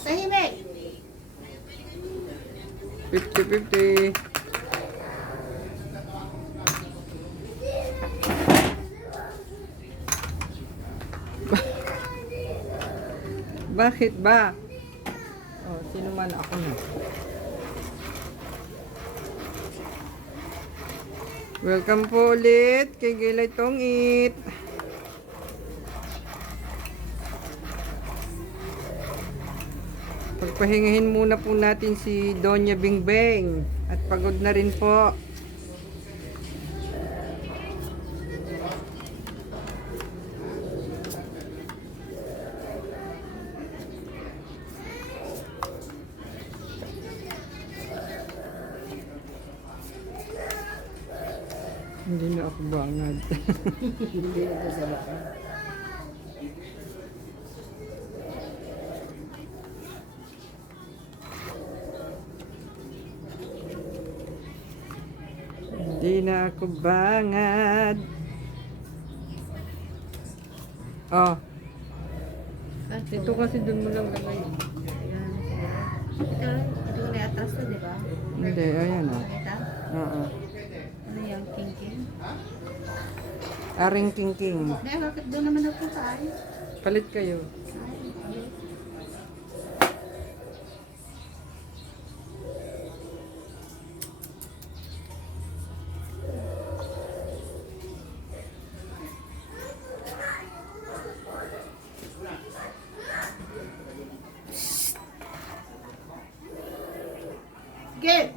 Tahimik. 50-50. Bakit ba? Oh, sino man ako na. Welcome po ulit kay Gilay Tongit. Pagpahingahin muna po natin si Donya Bingbeng at pagod na rin po. Hindi na ako bangad. Hindi na sa baka. Hindi na ako bangad. Oh. Ito kasi dun mo lang lagay. Ito na atas to, di ba? Hindi, ayan o. Ito? Oo. Ano yung king-king? Aring king-king. Hindi, bakit doon naman ako sa ay? Palit kayo. Get!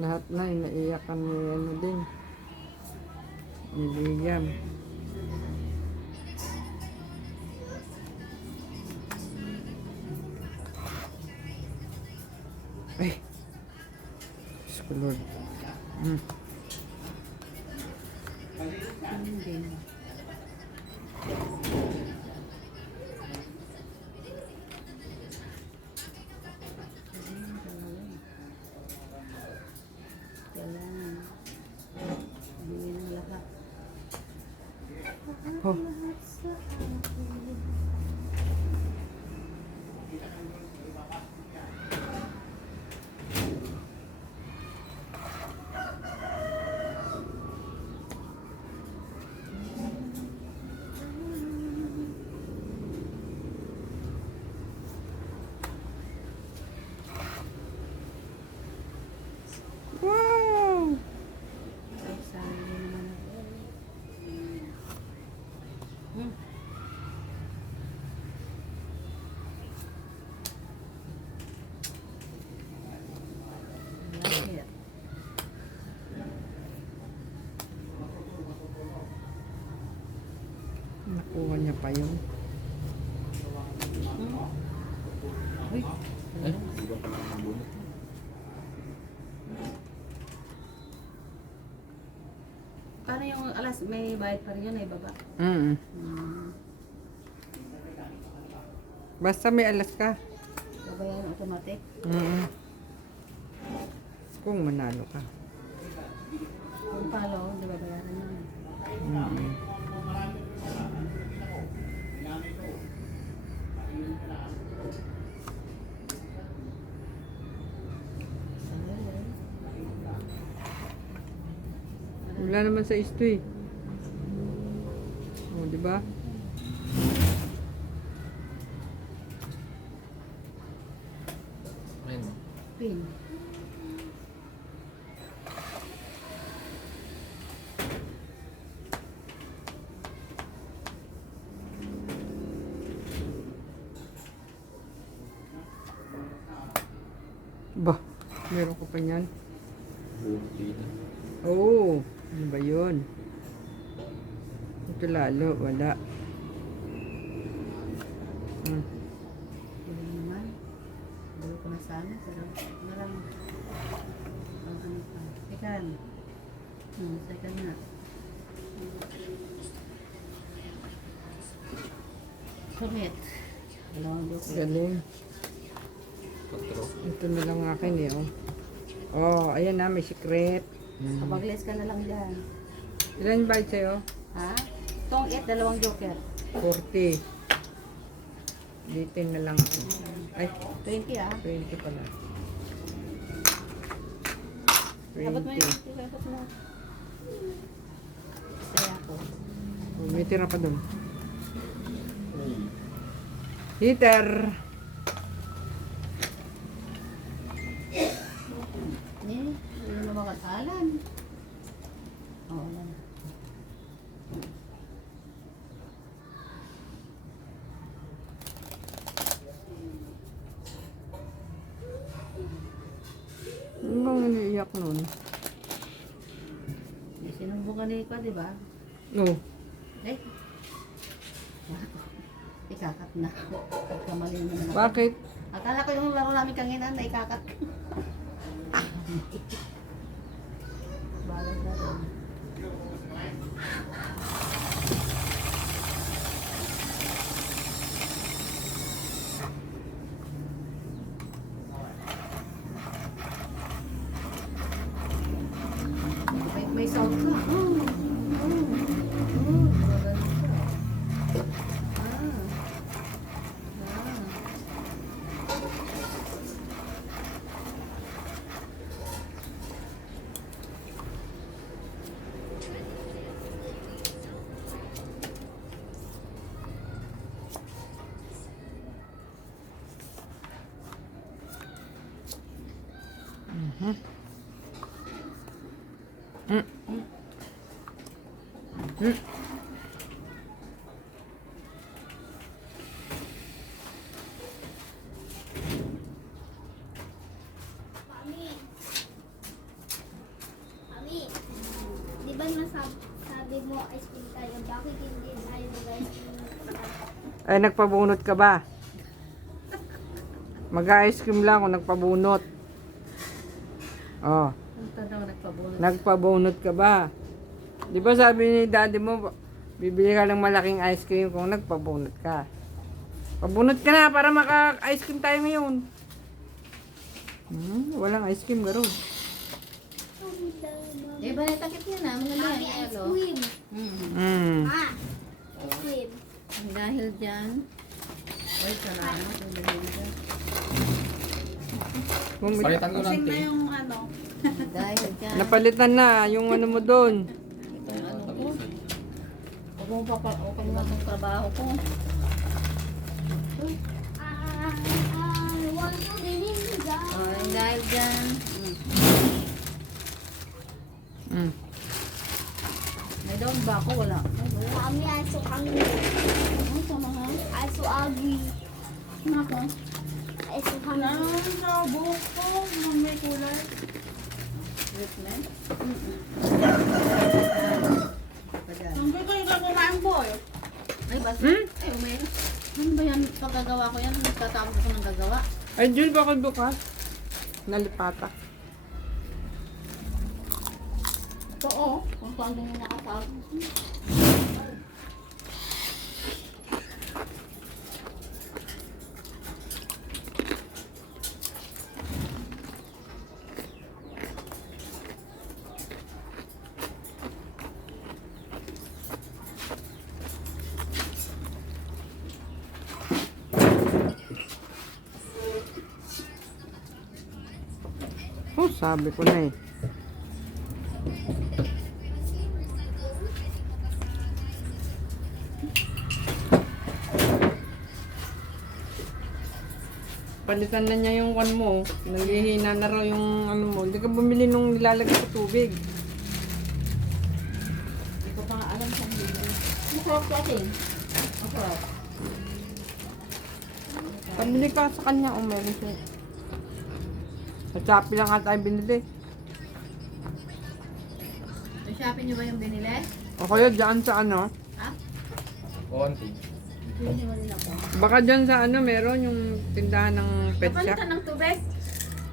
Lahat na inaiyakan ni ano din. Ni Liam. Ay. Diyos ko Lord. Oh. Wow! Nakuha niya pa yun. Uy. Paano yung alas, may bayad pa rin yan, ay baba? Basta may alas ka. Baba yan, automatic? Kung manalo ka. Kung follow, di ba bayaran yun? Wala naman sa isto eh. Oh, di ba? Pin. Meron ko pa niyan. Buti na. Oo. Ano ba yun? Ito lalo. Wala. Hmm. Hindi naman. Bulo ko na sana. Pero marang. Ano pa. Second. Second na. Submit. Dalawang joker. Galing. Patro. Ito na lang akin eh. Oh, oh ayan na. May secret. Kapag-less ka na lang dyan. Ilan ba sa'yo? Ha? Tong 8, dalawang joker. 40. Dito na lang. Ay, 20 ah. 20 pala. Dapat mo 20. yun. Dapat mo. Saya ako. Oh, may tira pa doon. Heater. Ano na ba kasalan? Oo, wala na. Ano bang iniiyak nun? Sinubukan ni Ika, di ba? Oh, Eh. Ikakat na. Pagkamali mo na. bakit? Akala ko yung laro namin kanina na ikakat. Balag na rin. May sound ka. Mm. Mm. Mami, di ba sabi mo ice cream tayo? Bakit hindi tayo mag-ice cream? Ay, nagpabunot ka ba? Mag-ice cream lang kung nagpabunot. Oh, Punta daw nagpabulot. nagpabunot ka ba? Di ba sabi ni daddy mo, bibili ka ng malaking ice cream kung nagpabunot ka. Pabunot ka na para maka-ice cream tayo ngayon. Walang ice cream, garo. Eh, ba natakit yun ah? Mga Mami, yan, ice ano? cream. Ma, ice cream. Dahil dyan. Ay, salamat. Ang dahil dyan. Palitan ko lang, Kasing na te. yung ano. Dahil dyan. Napalitan na yung ano mo doon. Ito yung ano ko. Huwag mo okay naman itong trabaho ko. I want to live Ay, dahil dyan. Mm. May doon ba ako? Wala. Ay, wala. Mami, I'm so hungry. Ano sa mga? I'm so ugly. Ano? I'm so hungry. sa buhok ko. May kulay. Treatment? Hindi ko ikaw kumain boy. Ay, basta. Hmm? Ay, umayin. Ano ba yan? Pagkagawa ko yan, nagtatapos ako ng gagawa. Ay, Jun, baka bukas. Nalipata. Ito oh, kung saan din yung nakatapos. Oh, sabi ko na eh. Palitan na niya yung kan mo. Naghihina na raw yung ano mo. Hindi ka bumili nung nilalagay sa tubig. Hindi ko pa nga alam saan yun. Masarap kasi. Masarap. Pamili ka sa kanya o meron siya. Sa Shopee lang ata yung binili. Sa Shopee nyo ba yung binili? O kaya dyan sa ano? Ha? Konti. Binili mo rin ako. Baka dyan sa ano meron yung tindahan ng pet shop. Napalitan ng tubig?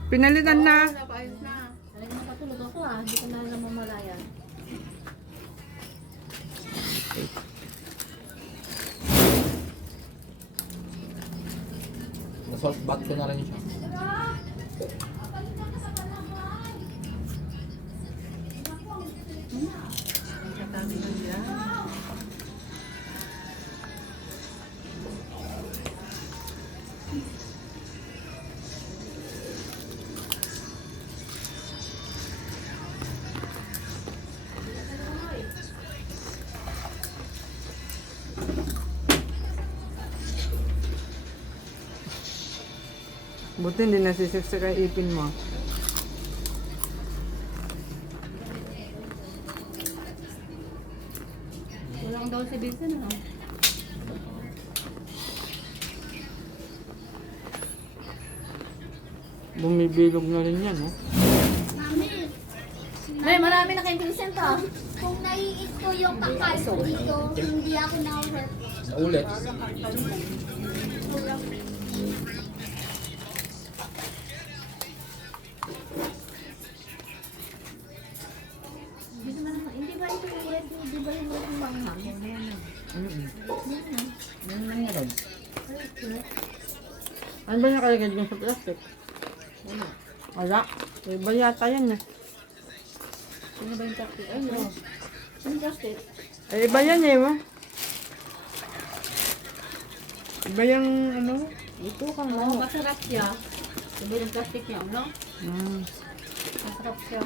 Pinalitan na. Napaayos na. Talaga nakatulog ako ah. Hindi ko na lang mamalayan. Nasalt back ko na rin siya. Katabi na siya. Buti hindi nasisiksik ang ipin mo. Walang daw si Vincent ano? Bumibilog na rin yan, oh. Mami, May marami na kay Vincent ah. kung naiit ko yung pagkain ko dito, hindi ako na-hurt. Naulit. Hindi ba ito yung red? Hindi ba yung red ng banghang? Yan na. Yan lang yan. Ano ba nakalagay dyan sa plastic? Wala. Iba yata yan, eh. Sino ba yung plastic? Ay, no. Sino yung plastic? Eh, iba yan, eh, ba? Iba yung, ano? Ito kang ano. Masarap siya. Iba yung plastic niya, ano? Hmm. Masarap siya.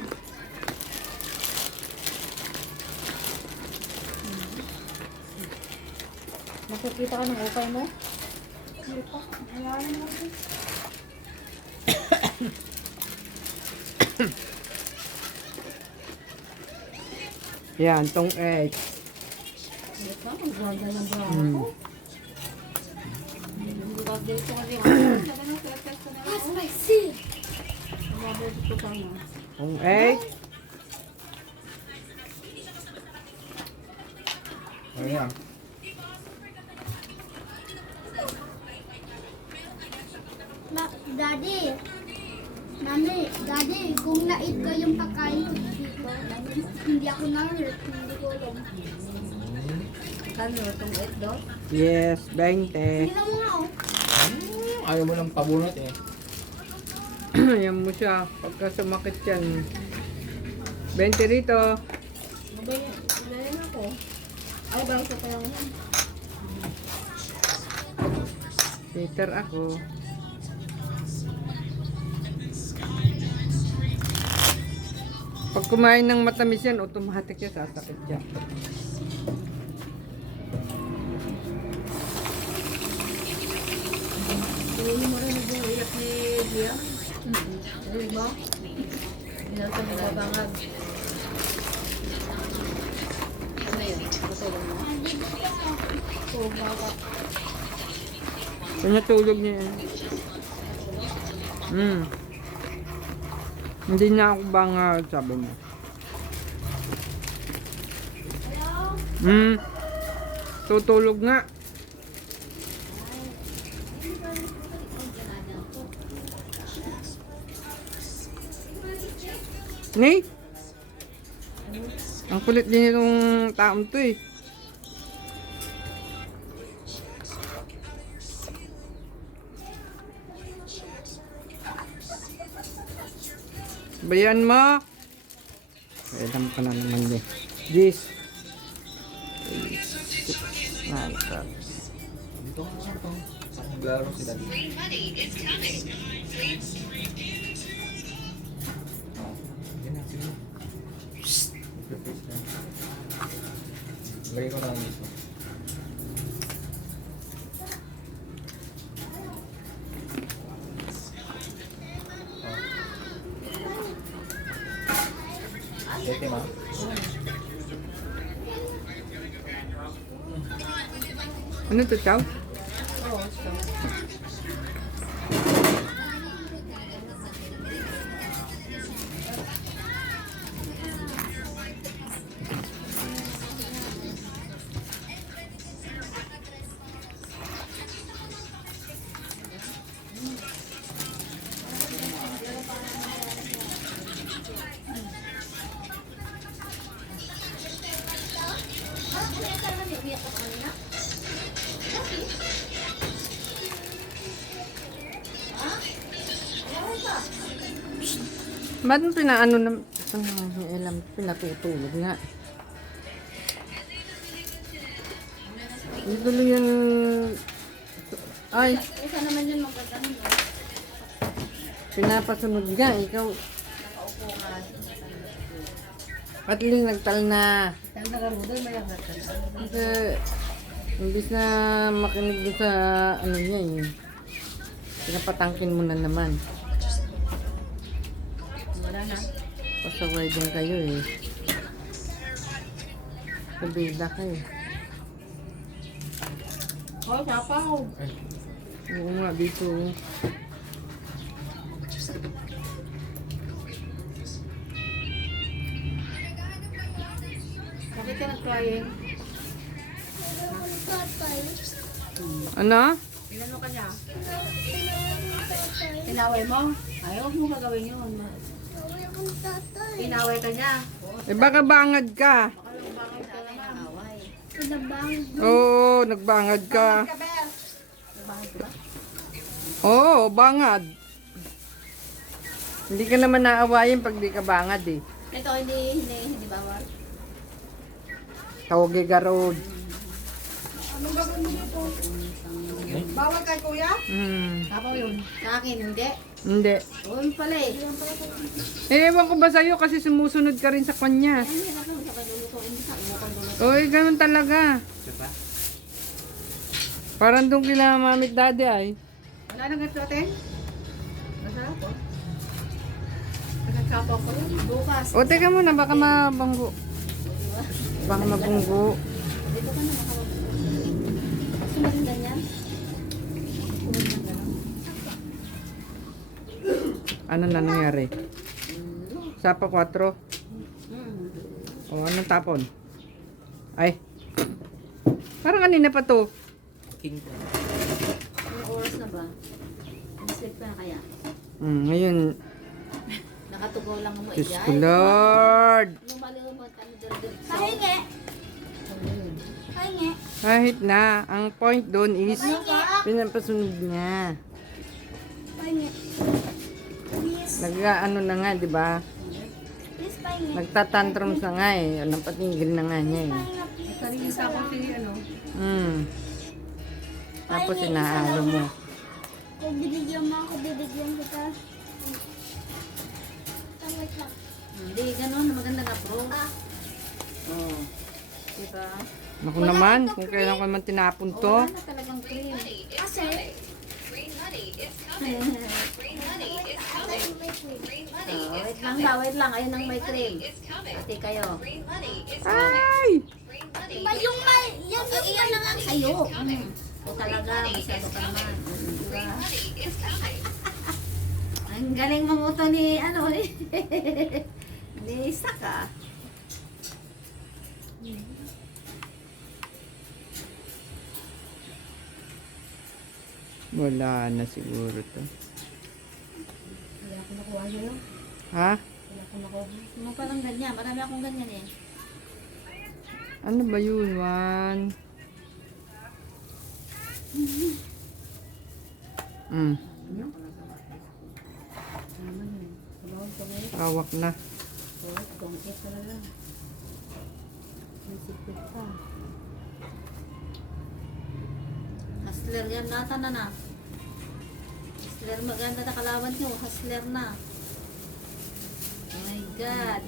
Makikita ka ng ukay mo? Hindi pa. Ayayin mo rin. Yan, tong egg. Hindi pa. Maganda yung bra Hmm. ko. Hindi ka dito kasi ako. Sabi ng test ko na lang. That's my seed. Sabi dito ka na. Tong egg. Ayan. Daddy, Mami, Daddy, kung nait ko yung pagkain ko dito, hindi ako na-hurt, hindi ko alam. Kano, itong ito? Yes, 20. Tingnan mo nga, oh. Ayaw mo lang pabunot eh. Yan mo siya. Pagka sumakit yan. 20 rito. Mabayan. Ilayan ako. Ay, ba isa pa lang yan? Peter ako. Pag kumain ng matamis yan, automatic yan, sasakit yan. Hindi mo rin yung iyak ni Gia? Hindi mo? Hindi sa nababangag. Ano yun? Tutulong mo? Oo, bakit? Kanya tulog niya yan. Hindi na ako bangag, sabi niya. Tutulog nga. Ni? Ang kulit din itong taong to eh. Bayan mo. Alam ka na naman eh. This. Dito ka na ito. Maglaro sila dito. Yan na, sige. Mag-face na. Lagay ko na lang dito. Okay, ma. Ano to, Chow? Oo, so. Ba't mo pinaano na... alam, pinatutulog nga. Ito lang yan... Ay, Isa naman yun magkagano. pinapasunod nga. Ikaw, Nakaupo ka. Katling nagtal na. Ang nakarudo, may agat ka. Kasi, imbis na makinig doon sa ano niya eh. Pinapatangkin mo na naman. Wala na. Pasaway din kayo eh. Kabida kayo. Oh, sapaw. Oo nga, dito. Bakit ka nag-crying? Tatay. Ano? Pinano ka niya? Tatay. Pinaway mo? Ay, huwag mo gagawin yun. Tawag akong tatay. Pinaway ka niya. Eh baka bangad ka. Baka lang bakit ka na away. Pinabang. Oo, nagbangad ka. Bakit ba? Oo, bangad. Hindi ka naman naawayin pag di ka bangad eh. Ito, hindi bawal. Tawag garod. Bawal kay kuya? Sapaw yun. Sa akin, hindi. Hindi. Oo, pala eh. Ewan ko ba sa'yo kasi sumusunod ka rin sa kanya. Ang hirap lang sa kadulutuin. Sa ulo ko luluto. Oy, ganun talaga. Parang doon kila mamit daddy ay. Wala nang ganito atin? Masarap po. Nagkakapaw ko yun. Bukas. O, teka muna, baka mabanggo. Baka mabunggo. Dito ka na makawag. Sumarin ganyan. Ano na nangyari? Sapa 4. O, anong tapon? Ay. Parang kanina pa to. Anong oras na ba? Sleep ka na kaya? Ngayon, Nakatugaw lang mo. Diyos ko Lord. Lumalumot kami dito. Pahingi. Pahingi. Kahit na, ang point doon is pinapasunod niya. Pahingi. Please. Nag-ano na nga, di ba? Please, pahingi. Nagtatantrums na nga eh. Napatigil na nga niya eh. Pahinga, please. Kanina sa akong si ano. Tapos inaalo mo. Kung binigyan mo ako, bibigyan kita. Wait lang. Hindi, ganun. Maganda na bro. Oo. Diba? Naku naman, kung kailan ko naman tinapon to. Wala na talagang cream. Kasi, Wait lang. Ayun ang may cream. Ate kayo. Ay! yung may, yan lang ang Ayo. O talaga, masyado ka naman. Diba? Ang galing mamuto ni, ni Saka. Wala na siguro to. Wala ko nakuha yun. Ha? Wala ko nakuha. Mo palang ganyan. Marami akong ganyan eh. Ano ba yun, Juan? Awak na. Oo, tongkit talaga. May sipit pa. Hustler yan, nata na. Hustler, maganda na kalaban nyo. Hustler na. Oh my God.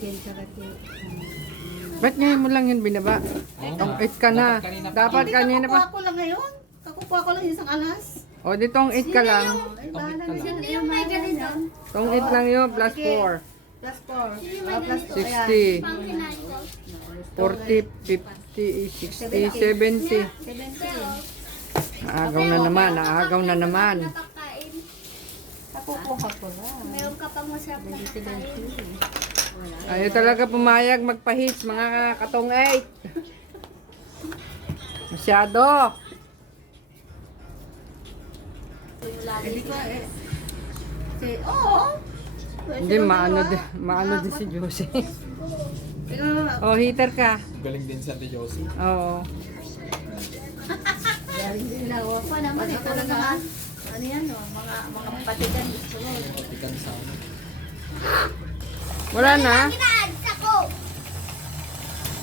Ba't ngayon mo lang yun binaba? Ang 8 ka na. Dapat kanina pa. Kakuha ko lang ngayon. Kakuha ko lang isang alas. O, dito ang 8 ka lang. Ay, bahala na siya. Hindi yung may ganito. Itong 8 lang yun, plus 4. Plus 4. Plus 2. 60, Pang kinain ko. 40, 50, 60, 70. 70. Naagaw na naman, naagaw na naman. Napakain. Kakukuha ko lang. Meron ka pang masarap na kakain. Ayaw talaga pumayag magpa-hits, mga katong 8. Masyado. Hindi ko eh. Oo. Hindi, maano din si Josie. Ikaw, Oh, heater ka. Galing din sa Ate Josie. Oo. galing din na ako. Pa naman eh, talaga. Ano yan, no? Mga patigan gusto mo. Matikan sa Wala na. Ginaads ako.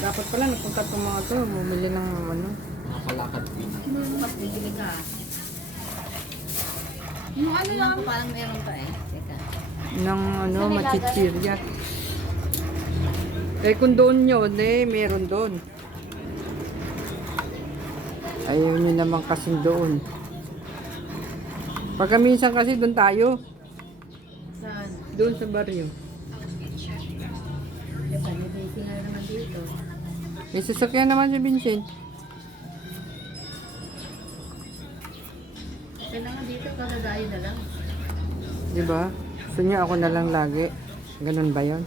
Dapat pala nagpunta itong mga to. Bumili ng ano. Mga kalakad queen. Mas bibili ka. Yung ano lang. Ko parang meron pa eh. Teka. Ng ano, machichirya. Eh kung doon yun, eh meron doon. Ayaw nyo naman kasing doon. Pagka minsan kasi doon tayo. Saan? Doon sa baryo. Eh, panibisi nga naman dito. May sasakyan naman si Vincent. Okay na nga dito, kadadayo na lang. Di ba? Gusto niyo ako na lang lagi. Ganun ba yun?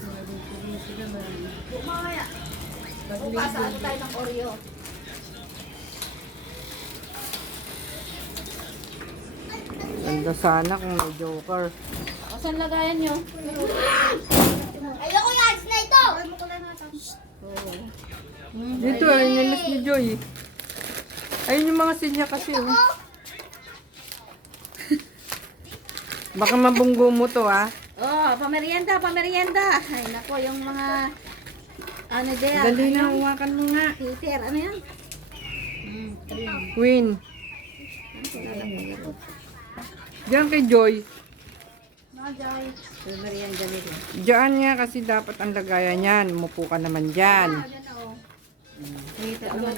Bukas, ano tayo ng Oreo? Ganda sana kung may joker. O, saan lagayan nyo? Ayoko yung ads na ito. Dito, ayun yung list ni Joy. Ayun yung mga sinya kasi. Oh. Baka mabunggo mo to ah. Oh, pamerienda, pamerienda. Ay, nako, yung mga... Ano din? Dali na, uwakan mo nga. Peter, ano yan? Queen. Diyan kay Joy. Pamerienda nito. Diyan nga kasi dapat ang lagayan niyan. Umupo ka naman dyan. Dito na.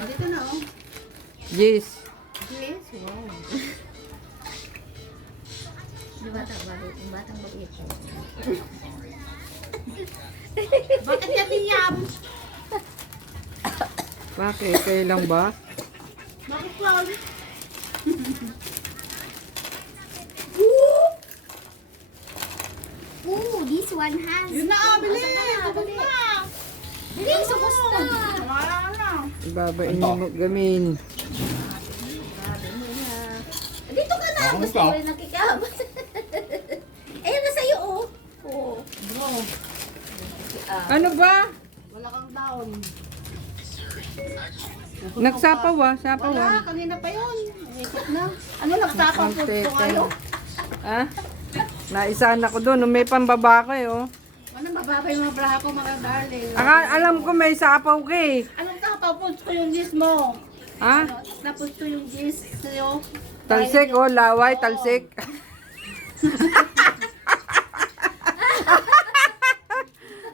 Dito na, oh. Yes. Yes, wow. Yung batang babiit. Bakit yan niyam? Bakit? Kayo lang ba? Bakit pa? Ooh, this one has. Yun na, bili. Kapag na. Bilis, kumusta? Wala na. Ibabain mo gamin. Dito ka na. Ako Gusto ka. ko rin nakikabas. Ayun na sa'yo, oh. Oh. Bro, Ano ba? wala kang down. Nagsapaw ah. Sapaw Wala, ah. kanina pa yun. Ikot na. Ano, nagsapang po Ang po kayo? Ha? Naisahan ako doon. May pambaba ko eh oh. Ano, mababa yung mga braha ko, mga darling. Alam ko may sapaw ka eh. Anong tapos ko yung gis mo? Ha? Tapos ko yung gis sa'yo. Talsik oh. Laway, talsik.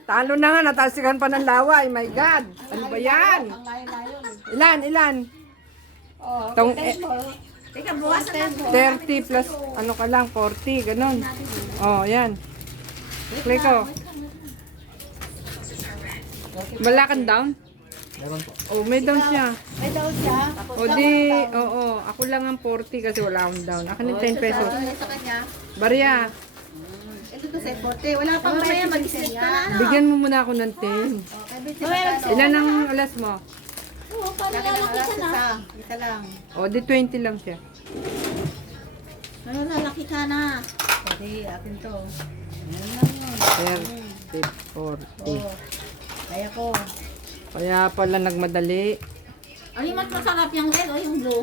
Talo na nga. Natalsikan pa ng laway. My God. Ano ba yan? Ang layo-layo. Ilan? Oh, Tong, Teka, buwasan na. 30 plus ano ka lang, 40, ganun. Oh, yan. Click ko. Wala kang down? Meron po. Oh, may down siya. may daw siya. O di, oo, ako lang ang 40 kasi wala akong down. Akin yung 10 pesos. Ano sa kanya? Barya, Ito to sa 40. Wala pang Mamaya, may mag-isip ka na. bigyan mo muna ako ng 10. Okay, Vincent. Ilan ang alas mo? Oo, paano Laki ng lalaki alas ka na? isa. Isa lang. O, di 20 lang siya. Ano, lalaki ka na. Okay, akin to. Ayan lang yun. 30, 40. Oh, kaya ko. Kaya pala nagmadali. Ay, mas masarap yung red o yung blue.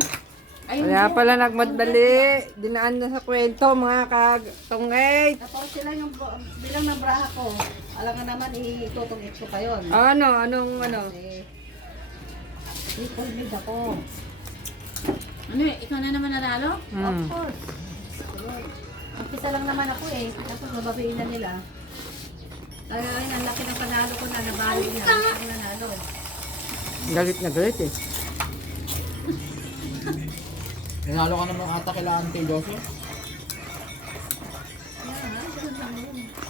Ay, yung Kaya blue. pala nagmadali. Dinaan na sa kwento, mga kagtongay. Tapos sila yung bilang ng braha ko. Alam nga naman, itutungit ko pa yun. Anong ano? Kasi, triple mid ako. Ano, ikaw na naman nanalo? Of Hmm. course. Umpisa lang naman ako eh. Tapos mababain na nila. Kaya ayun, ang laki ng panalo ko na, nabali na. Ang nanalo. Galit na galit eh. Nanalo ka naman ata kila Auntie Josie.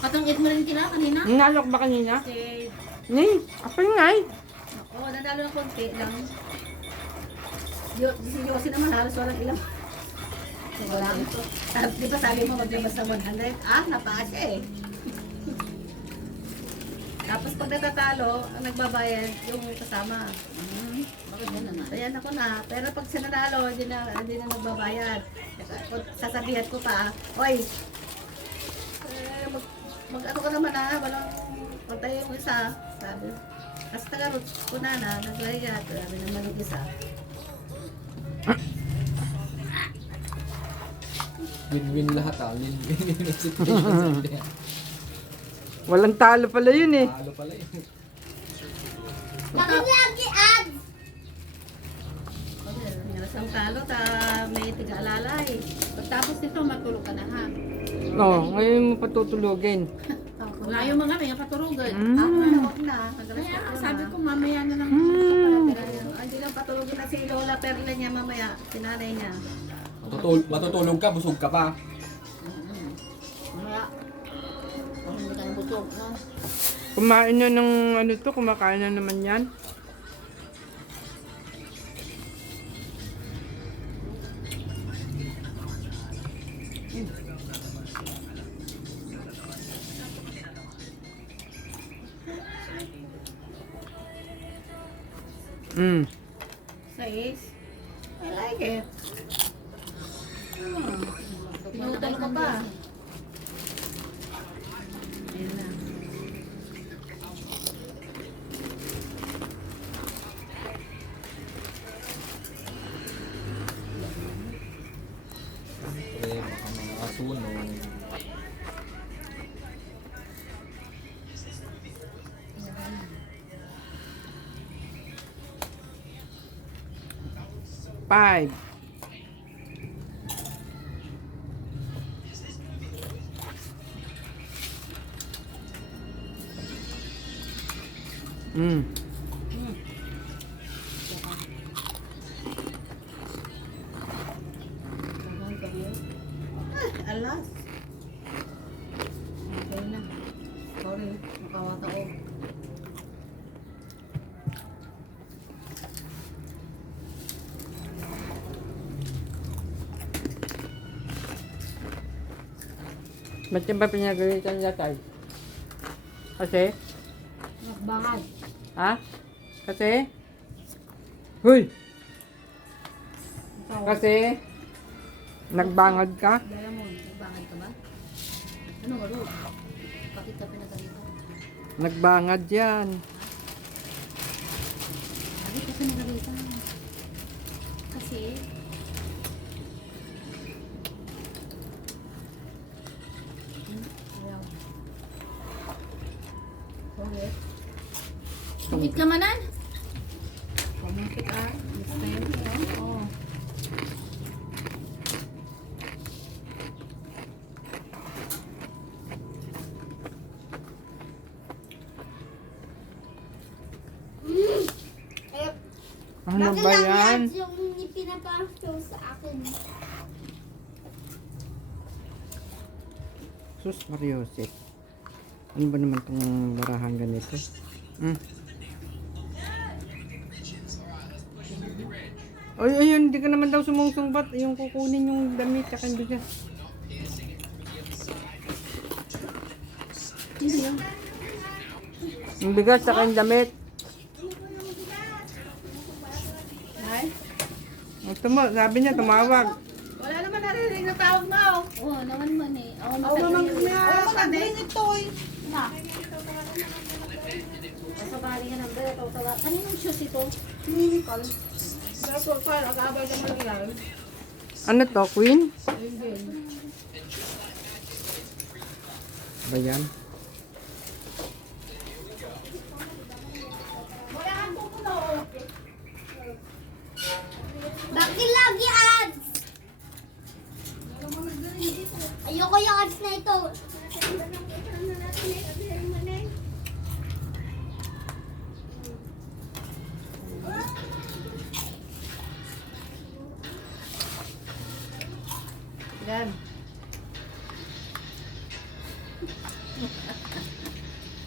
Katungit mo rin kila kanina? Nalok ba kanina? Kasi, Ni, ako yung ay. ako, nanalo ng konti lang. Si Josie naman halos walang ilang. Walang. Di ba sabi mo maglabas ng 100? Ah, napaka siya eh. Tapos pag natatalo, ang nagbabayad yung kasama. Bakit yan naman? Ayan ako na. Pero pag sinanalo, hindi na nagbabayad. Sasabihan ko pa, oy, mag-ano ka naman ha, walang pantay yung isa. Sabi, kasi tagarot ko na naglayat. Sabi naman yung isa. Win-win lahat ah. Win-win yung situation sa Walang talo pala yun eh. Talo pala eh. Bakit lagi ads? Isang talo, may tiga-alalay. Pagtapos nito, matulog ka na ha. Oo, ngayon mo patutulogin. Wala yung mga may paturugan. Mm. Ako na, huwag na. Kaya sabi ko, mamaya na lang. Hindi lang patulogin na si Lola Perla niya mamaya. Sinanay niya. Matutulog ka, busog ka pa. Mamaya. Kung hindi ka nabutog, ha? Kumain na ng ano to, kumakain na naman yan. Mm. Sais. I like it. Pinutol ka pa. Ayan na. Eh, baka mga sunog. Five. Mm. Alas. Okay na. Sorry, makawata ko. Ba't yung ba pinagalitan niya tayo? Kasi? Nakbangan. Ha? Kasi? Huy! Kasi? Nagbangad ka? Diamond, nagbangad ka ba? Ano nga, Ruth? Bakit ka pinagalitan? Nagbangad yan. Bakit ka pinagalitan? Kasi, Sorry. sumit ka manan? Pumuntik ah. This time. Oo. Ano Bakit ba lagi yan? ads yung pinapasok sa akin? Sus Mariosep. Ano ba naman itong barahan ganito? Hmm. Ay, ayun, hindi ka naman daw sumungsungbat. Yung kukunin yung damit, tsaka yung bigas. Yung bigas, tsaka yung damit. Ay, Ito mo, sabi niya, tumawag. wala naman narinig na tawag mo. Oo, naman man eh. Oo, Oo, naman na. Oo, naman ito eh. Masabali ka ng bere. Kaninong shoes ito? Minical. Dapat pa, nag-aabay ka mo lang. Ano to, Queen? Ayun din. Ba yan? Bakit lagi ads? Ayoko yung ads na ito. Yan.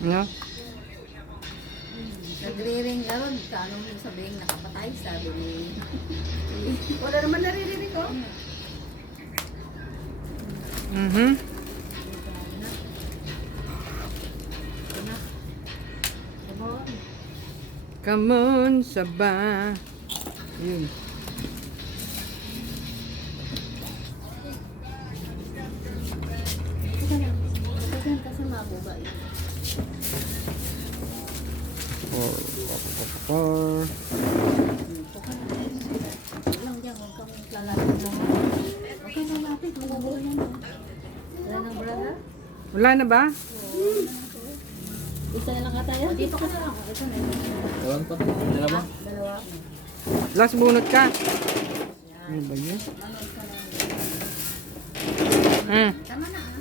Ano? Nagre-ring ka ron. Kano mo sabihin nakapatay? Sabi ni... Wala naman naririnig ko. Mhm. Come on, Saba. Yun. Kasi kasi mabuba eh. Four. Huwag lang dyan. Huwag kang lalapit lang. Huwag kang lalapit. Magugulo yan. Wala nang bra ha? Wala na ba? Oo. Isa na lang tayo. Dito ka na lang. Ito na. Ewan pa. Dalawa. Dalawa. Last bunot ka. Ano ba yun? Tama na ah.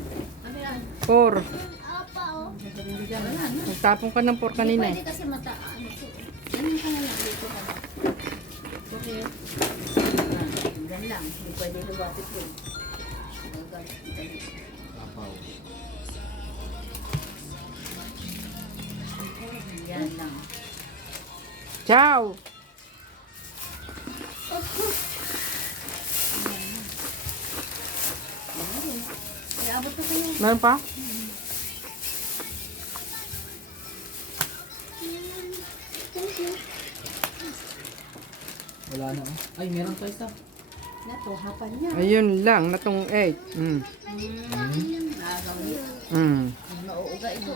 Ano yan? 4. Apa, oh. Wala na. Nagtapon ka ng 4 kanina. Pwede kasi ano to. Ganun ka na lang dito ka. Okay. Gan lang. Hindi pwede lumapit yun. Apaw. Yan lang. Ciao! Iabot ko kayo. Meron pa? Wala na. Oh. Ay, meron pa isa. Nato, hapan niya. Ayun lang, natong 8. Nakakawit. Nauuga ito.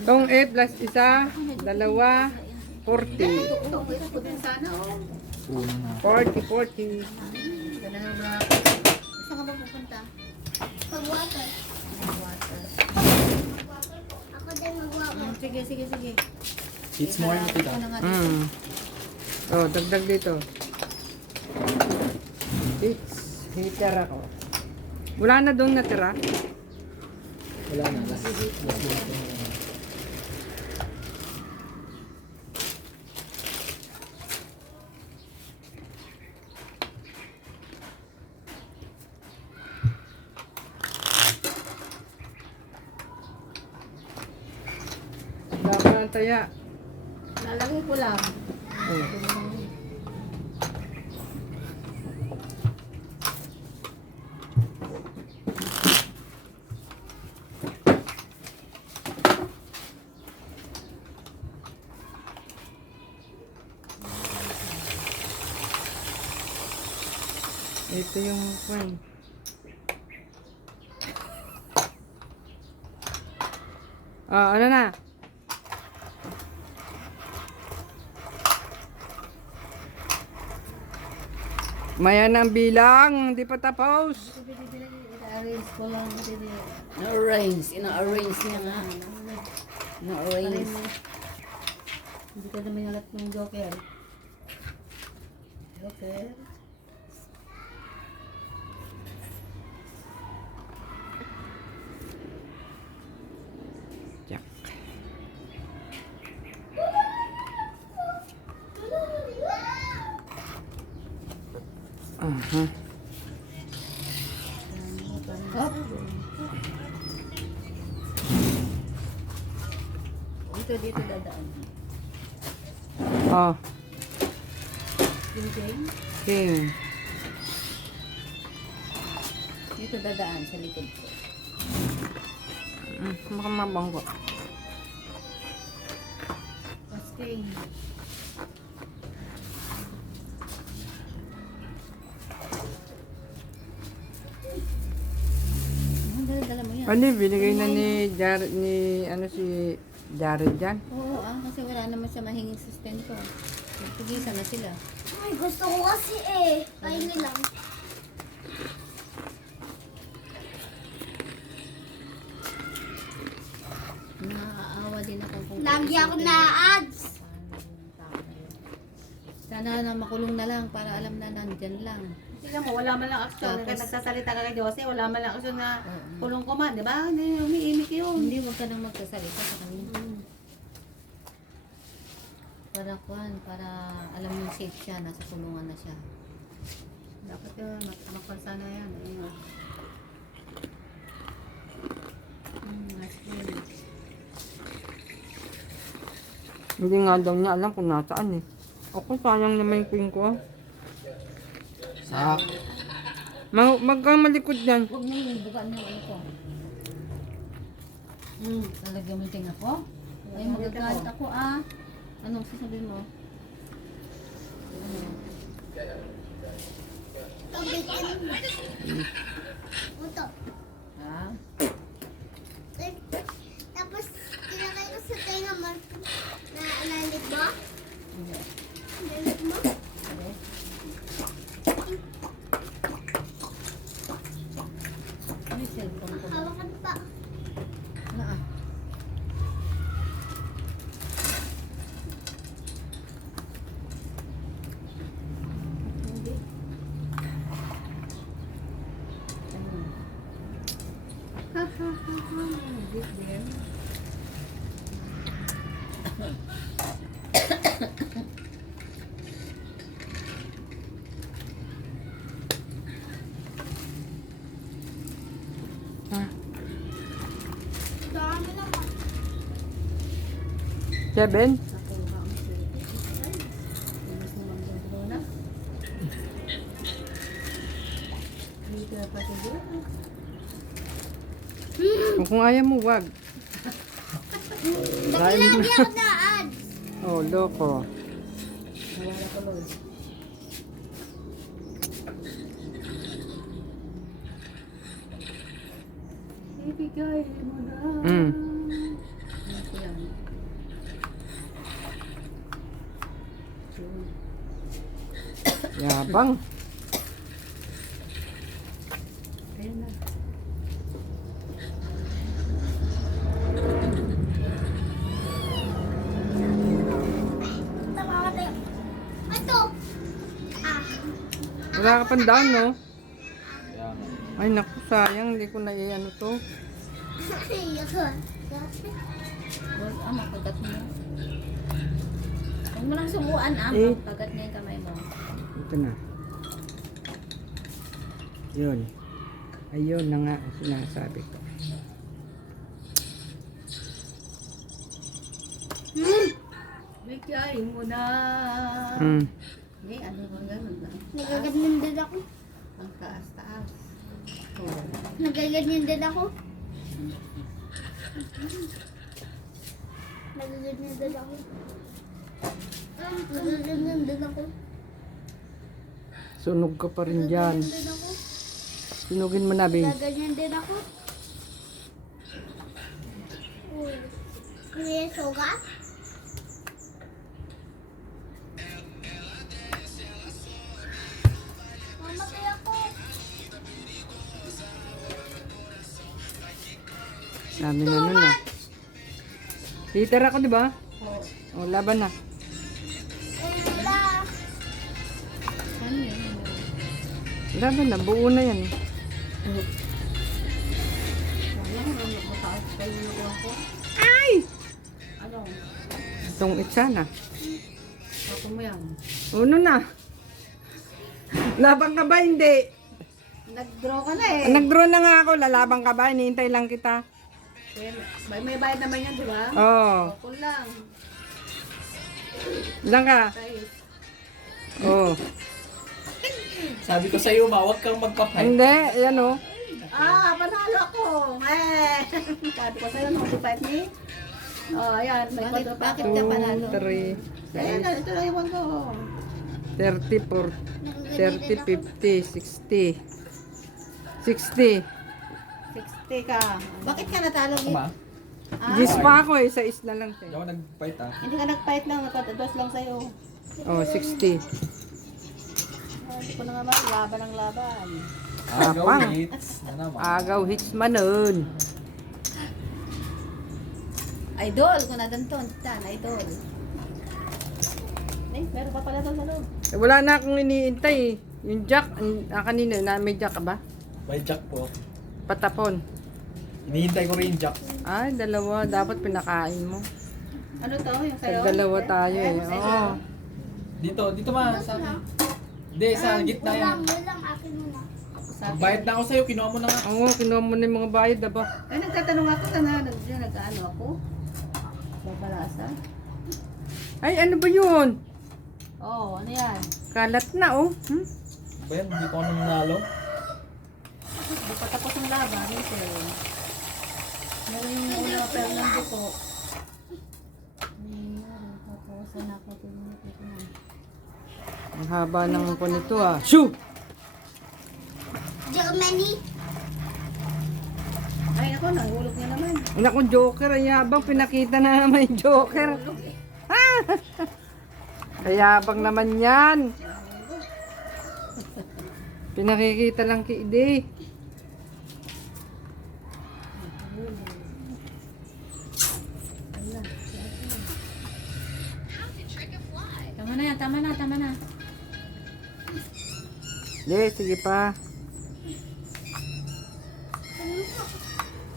Tong 8 plus isa, dalawa, 40. Ito ko din sana oh. Una na. 40. Ganda ng bracket. Saan ka ba pupunta? Pag-water. Water. Ako din mag-water. Sige, sige, sige. It's more na tita. Ano nga dito? Oh, dagdag dito. It's heater ako. Wala na doon natira. Wala na. Last bunot na lang. Dapat ang taya. Lalagay ko lang. Oh. Ito yung coin. Ah, ano na? Maya na ang bilang, hindi pa tapos. I-arrange ko lang. Na-arrange. Ina-arrange niya nga. Na-arrange. Hindi ka naman nalat ng joker. Joker. Jack. Aha. Hop. Dito dadaan. Oh, King. king. Dito dadaan sa likod ko. Baka mabanggo. Mas king. Dala mo yan. Ano, binigay na ni Jared, ni ano si Jared dyan? Oo, kasi wala naman siya mahinging sustento. Nagtigisan na sila. Ay, gusto ko kasi eh. Kainin lang. Naaawa din ako kung Lagi ako na-ads. Sana na makulong na lang para alam na nandyan lang. Tingnan mo, wala man lang aksyon. Tapos- Nagsasalita ka kay Jose, wala man lang aksyon na kulong ko man, di ba? Hindi, umiimik yun. Hindi, huwag ka nang magsasalita sa kanya. Para kuhan, para alam yung safe siya, nasa kulungan na siya. Dapat yun, magpansa na yan. Ayun. Mas good. Hindi nga daw niya alam kung nasaan eh. Ako sayang naman yung queen ko. Sak. Magkamalikod yan. Huwag mo yung bukaan yung ano ko. Lalagyan mo yung tinga ko? Ay, magagalit ako ah. Anong sasabihin mo? Ito. Ha? Tapos, kinakay ko sa tenga mo. Nalit ba? Hindi. Nalit mo? Ano yung cellphone ko? Hawakan pa. Na ah. Ah, Dami naman. 7? Nakuha ang sweet. Ay, inis naman doon na. Dito na pati doon. Kung ayaw mo, wag. Dahil mo Lagi ako na ads. Oh, loko. Nawala ko Lord. Ibigay mo na. Mm. Ano ko yan? Yabang. Ayun na. Tama ka tayo. Ito. Ah. Wala ka pang down, no? Kaya nga. Ay, naku, sayang. Hindi ko na ano to. Huwag, makagat mo. Huwag mo lang subuan, Eh. Kagat niya yung kamay mo. Ito na. Yun. Ayun na nga ang sinasabi ko. Bigay mo na. Mm. Hindi, ano ba ganun na? Nagaganyan din ako. Ang taas-taas. Oh. Nagaganyan din ako. Nagaganyan din ako. Nagaganyan din ako. Sunog ka pa rin dyan. Nagaganyan din ako. Sunugin mo na, Bing. Nagaganyan din ako. Uy. Kuya Soga? Mamatay ako. Dami na nun, ah. Hitter ako, di ba? Oh. O, laban na. Ella. Ano yun? Laban na. Buo na yan. Wala ko nang mataas kayo yung ko. Ay! Ano? Itong itsa na. Ako mo yan. Uno na. Labang ka ba? Hindi. Nag-draw ka na eh. Nag-draw na nga ako. Lalabang ka ba? Hinihintay lang kita. May bayad naman yan, di ba? Oo. Ako lang. Ilan ka? Guys. Oo. Sabi ko sa'yo, huwag kang magpapay. Hindi. Yan o. Ah, panalo ako. Eh. Sabi ko sa'yo, no, fight me. Oh, ayan. May Bakit- kodo pa bakit ako. ka panalo? 2, 3, Ayan, ito lang yung ko. 30, 40, 30, 50, 60. 60. 60 ka. Bakit ka natalo? Tama? Ah, Gis pa ako eh. Sa is na lang. Hindi ako nag-fight ah. hindi ka nag-fight lang. Nagkados lang sa'yo. Oh, 60. Hindi ko na nga ba, laban ang laban. Agaw Tapang. hits. Na naman. Agaw hits man nun. Idol, kung nadanton. Tan, idol. Eh, meron pa pala doon sa loob. Eh, wala na akong iniintay eh. Yung jack, kanina, na may jack ka ba? May jack po. Patapon. Hinihintay ko rin yung jack. Ay, dalawa. Dapat pinakain mo. Ano to? Yung Sa sa'yo? dalawa tayo eh. Oo. Dito ma. Sa akin. Hindi, sa gitna yan. Wala lang akin muna. Bayad na ako sa'yo, kinuha mo na nga. Oo, kinuha mo na yung mga bayad, diba? Eh, nagtatanong ako na nag-ano ako. Babalasa. Ay, ano ba yun? Oh, ano yan? Kalat na, oh. Hmm? Ba yan, hindi ko ako nanalo. Di pa tapos ang laban. Ito. Meron yung una Fernando ko. Meron. Tapos na ako. Ang haba ng po nito, ah. Shoo! Germany. Ay, ako, nahulog niya naman. Anak ko, joker. Ay, yabang. Pinakita na naman yung joker. Ah! Kayabang naman yan. Pinakikita lang kiidi. Tama na yan, tama na, tama na. Hindi, sige pa.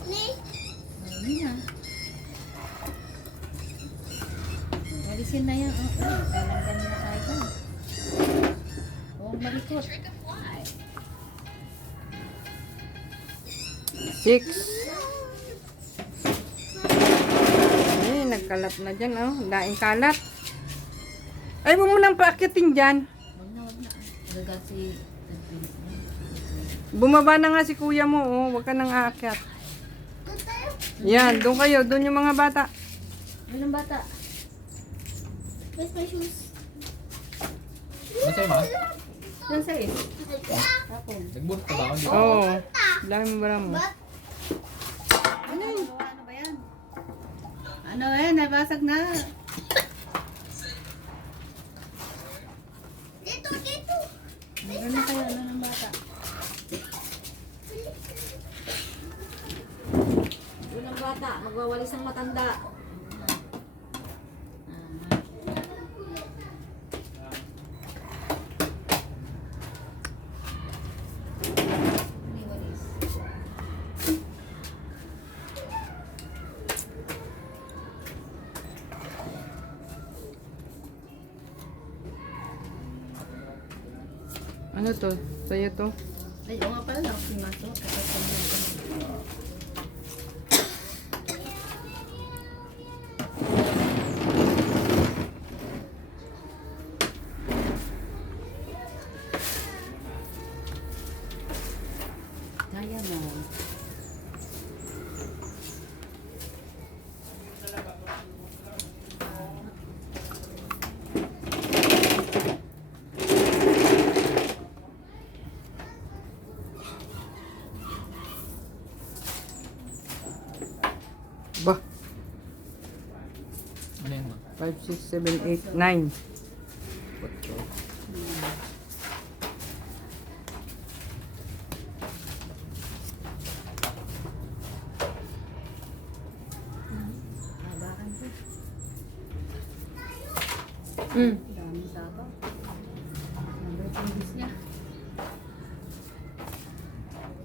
Ni. Ayun na. Alisin na yan. Lalagyan na tayo dyan. Huwag malikot. 6. Ay, nagkalat na dyan, oh. Daing kalat. Ay, mo munang paakyatin dyan. Huwag na, huwag na. Magagat si Tagpilis na. Bumaba na nga si kuya mo, oh. Huwag ka nang aakyat. Doon tayo. Yan, doon kayo. Doon yung mga bata. Walang bata. Where's my shoes? Nasa'yo ba? Yan sa is. Tapon. Nagbunot ka ba ako? Di ba? Oo. Oh, dami mo ba mo? Ano ba yan? Ano yan? Nabasag na. Dito, dito. Meron na kayo. Ano ng bata? Walang bata. Magwawalis ang matanda. May walis. Ano to? Sa'yo to? Ay, oo nga pala lang. Simaso. Kapag kami kaya mo. Bah, Ano yan ma? 5, 6, 7, 8, 9. Kotso. Habakan ko. Mm. Daming sabaw. Number 2 niya.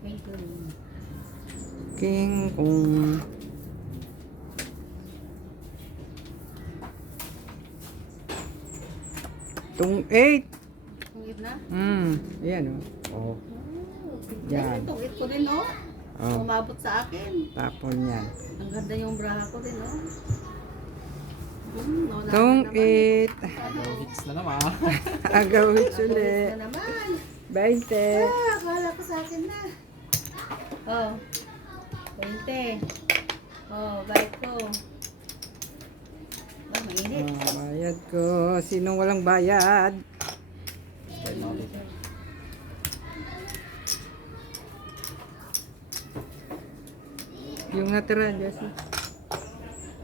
Thank you. King kung... Tung 8. Tungit na? Ayan, oh. Oh. Yan. Yan. Tungit ko din, oh. Oh. Umabot sa akin. Tapon yan. Ang ganda yung braha ko din, oh. Wala Tung na naman. 8. Hits na naman. Agawit ulit. Na naman. 20. Akala ko sa akin na. Oh. 20. Oh, bite ko. Oh, mainit. Bayad ko. Sinong walang bayad? Kaya maulit. Yung natira, Jessie.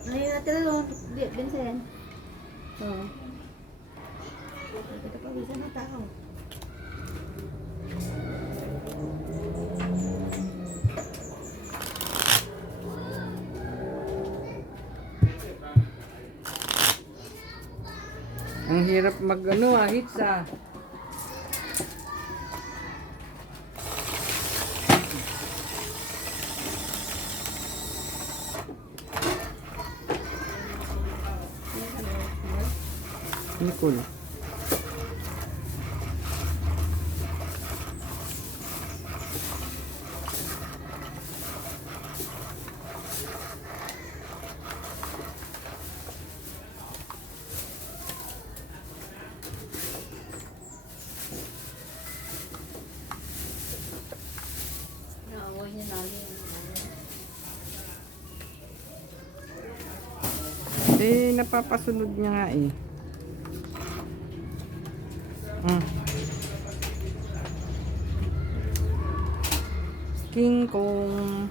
Ano yung natira doon? Vincent. Oh. Ito pa, bisa ng tao. Ang hirap mag hits ah. Nicole. Naaway niya namin. Napapasunod niya nga eh. King Kong.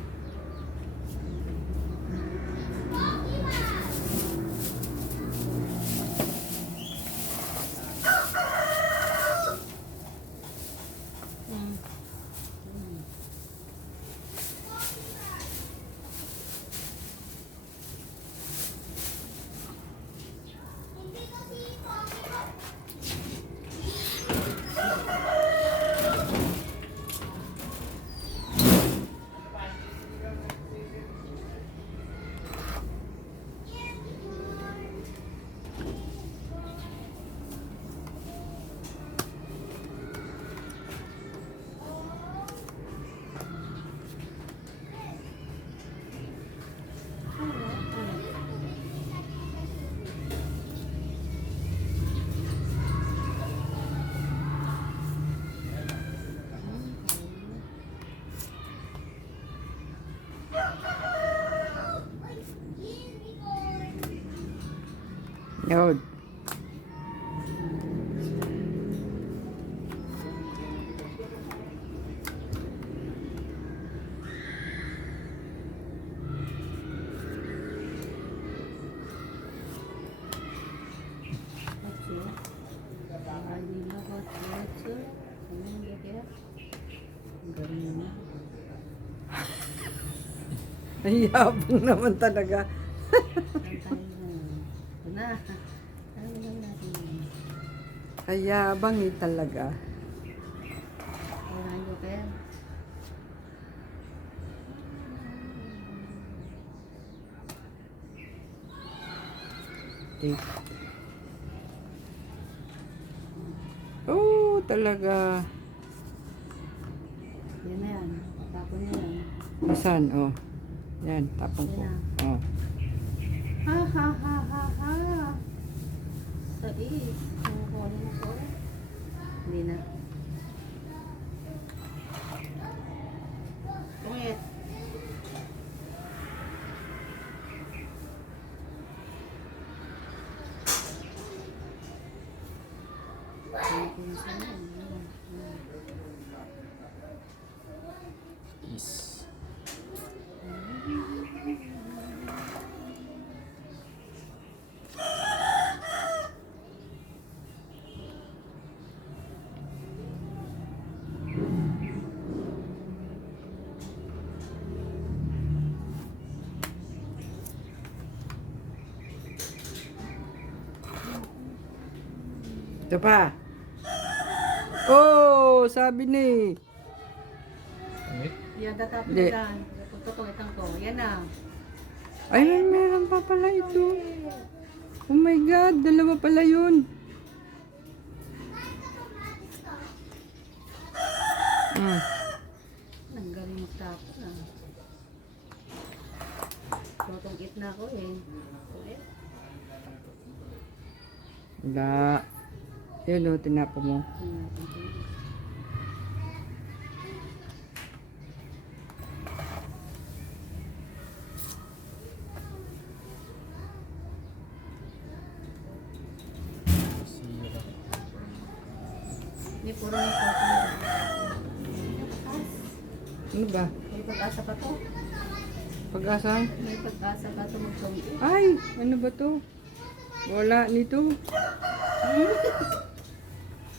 Yun. Ay, yabang naman talaga. Ay, yabang talaga. Okay. Oh, talaga. Yan na yan. Tapon na yan. Asan? Oh. Yan, tapong ko. Oh. Ha ha ha ha ha. Sa is. Kumukuha na ko. Hindi na. Wait. Is. Ito pa. Oh, sabi ni. Wait. Yan, tatapon Hindi. na yan. Tututungitang ko. Yan na. Ay, meron pa pala ito. Oh my God, dalawa pala yun. Ang galing magtapon ah. Tutungit na ako eh. Tungit. Wala. Yun o, tinapo mo. Sira. Hindi, puro may tapon. Ano ba? May pag-asa pa to. Pag-asa? May pag-asa pa to magtungit. Ay, ano ba to? Wala nito.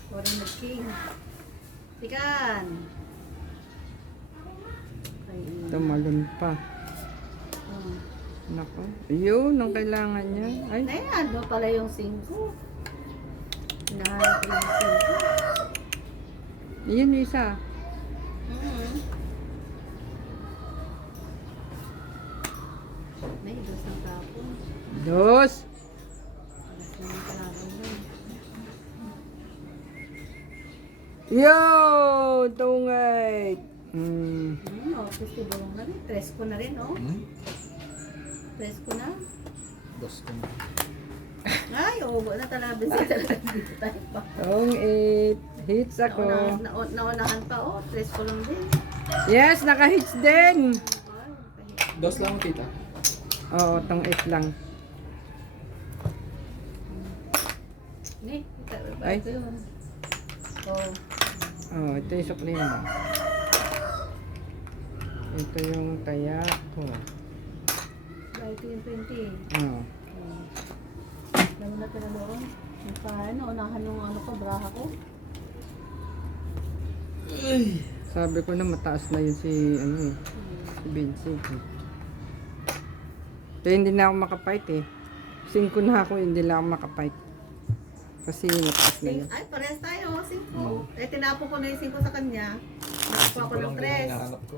Parang nag-king. Tikan! Ay, Tumalon pa. oh. Nako. Yun, ang kailangan niya. Ay, Ayan, doon pala yung 5. Hinahanap ko yung 5. yun yung isa. May dos ng tapon. Dos. Alas na yung kalaban doon. Yo, tungay. Oh, festival na rin. 3 ko na rin, oh. 3 ko na. Dos ko na. Ay, oo, na talaga. Busy talaga dito tayo pa. Tong 8. Hits ako. Naunahan pa, oh. 3 ko lang din. Yes, naka-hits din. Dos lang tita. Oo, tong 8 lang. Ni, Ay. ito yun. Oh, Oh, ito yung sukli mo. Ito yung kaya ko. ito yung 20. Oh. Alam mo na pinaloon. Yung paano, unahan yung ano ko, braha ko. Sabi ko na mataas na yun si, ano eh, si Vincent. Kaya hindi na ako makapight eh. 5 na ako, hindi na ako makapight. Kasi mataas na yun. Ay, parehas tayo, 5. Eh, tinapon ko na yung 5 sa kanya. Nakakuha ko ng 3. Hinahanap ko.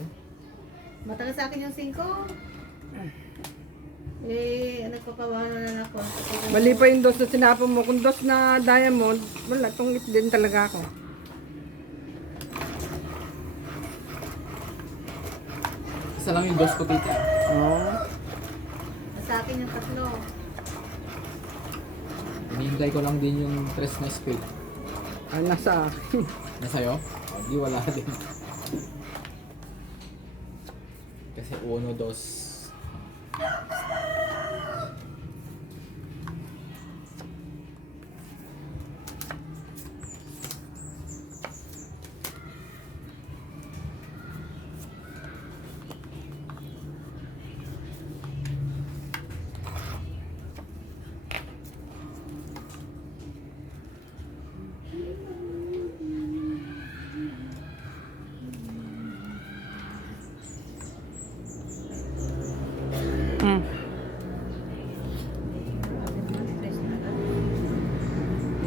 Matagal sa akin yung 5. Eh, nagpapawalan na ako. Mali pa yung dos na sinapon mo. Kung dos na diamond, wala, tungit din talaga ako. Isa lang yung dos ko tita. Oo. Sa akin yung 3. Hinihintay ko lang din yung tres na spade. Ah, nasa akin. Nasa'yo? Di wala din. Kasi 1, 2.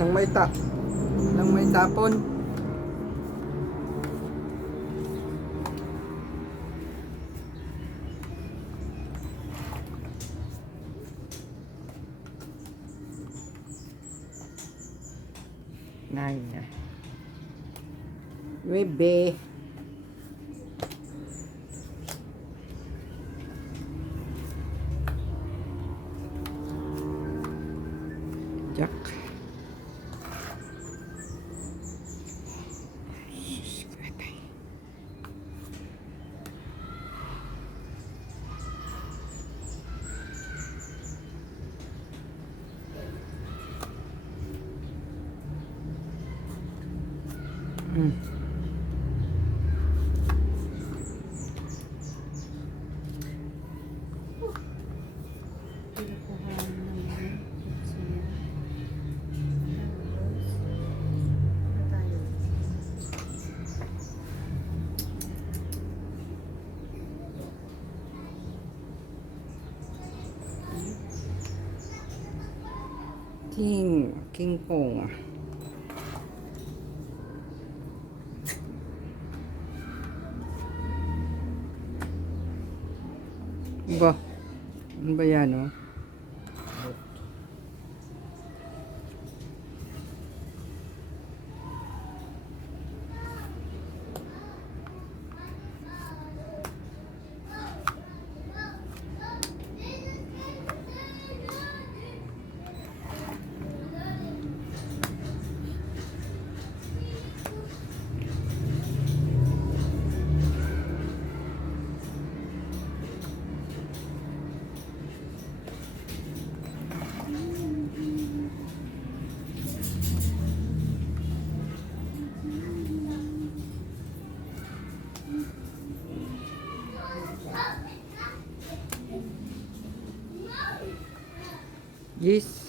Nang may tapon. Nine. 9. Jack. Hmm. Pinukuhan naman. Siya. Tapos, ano tayo? King Kong. Ba? Ano ba yan, oh? Yes.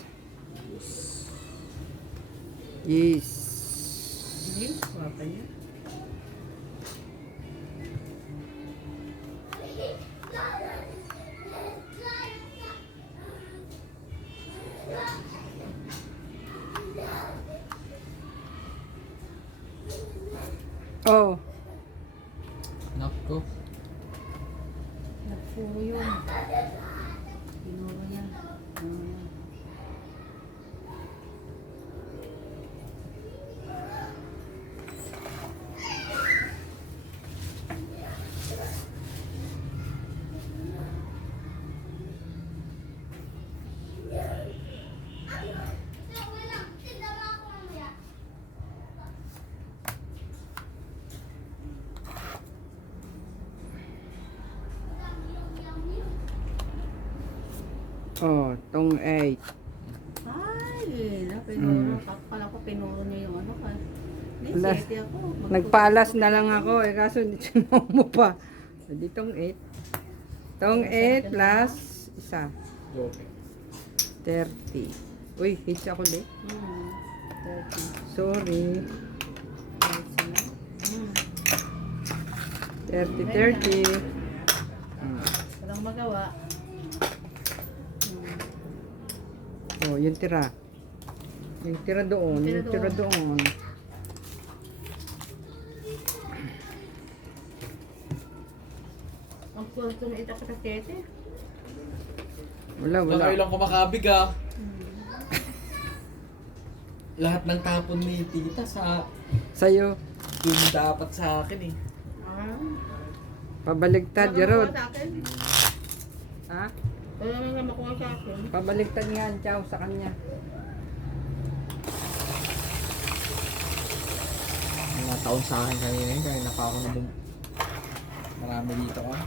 Yes. Hindi, wapa niya. Oh. Nako. Nagpuro yun. Pinuro niya. Oh, tong 8. Ay, pinuro. Kala ko pinuro niya yung ano ka. Hindi, Alas. 7 ako. Nagpaalas na lang ako eh, kaso hindi sinuha mo pa. So, di tong 8. Tong 8 plus isa. Okay. 30. Uy, hits ako di. 30. Sorry. 30. Walang magawa. Oh, yung tira. Yung tira doon. Yung tira doon. Ang purto na ito ko sa 7. Wala. Kayo lang kumakabig ah. Lahat ng tapon ni tita sa Sa'yo. yung dapat sa akin eh. Pabaligtad, Jarod. Sa akin. Ha? Wala naman makuha sa akin. Pabaligtad nga ang chow sa kanya. Mga taon sa akin kanina yun, kaya naka ako naman marami dito ah.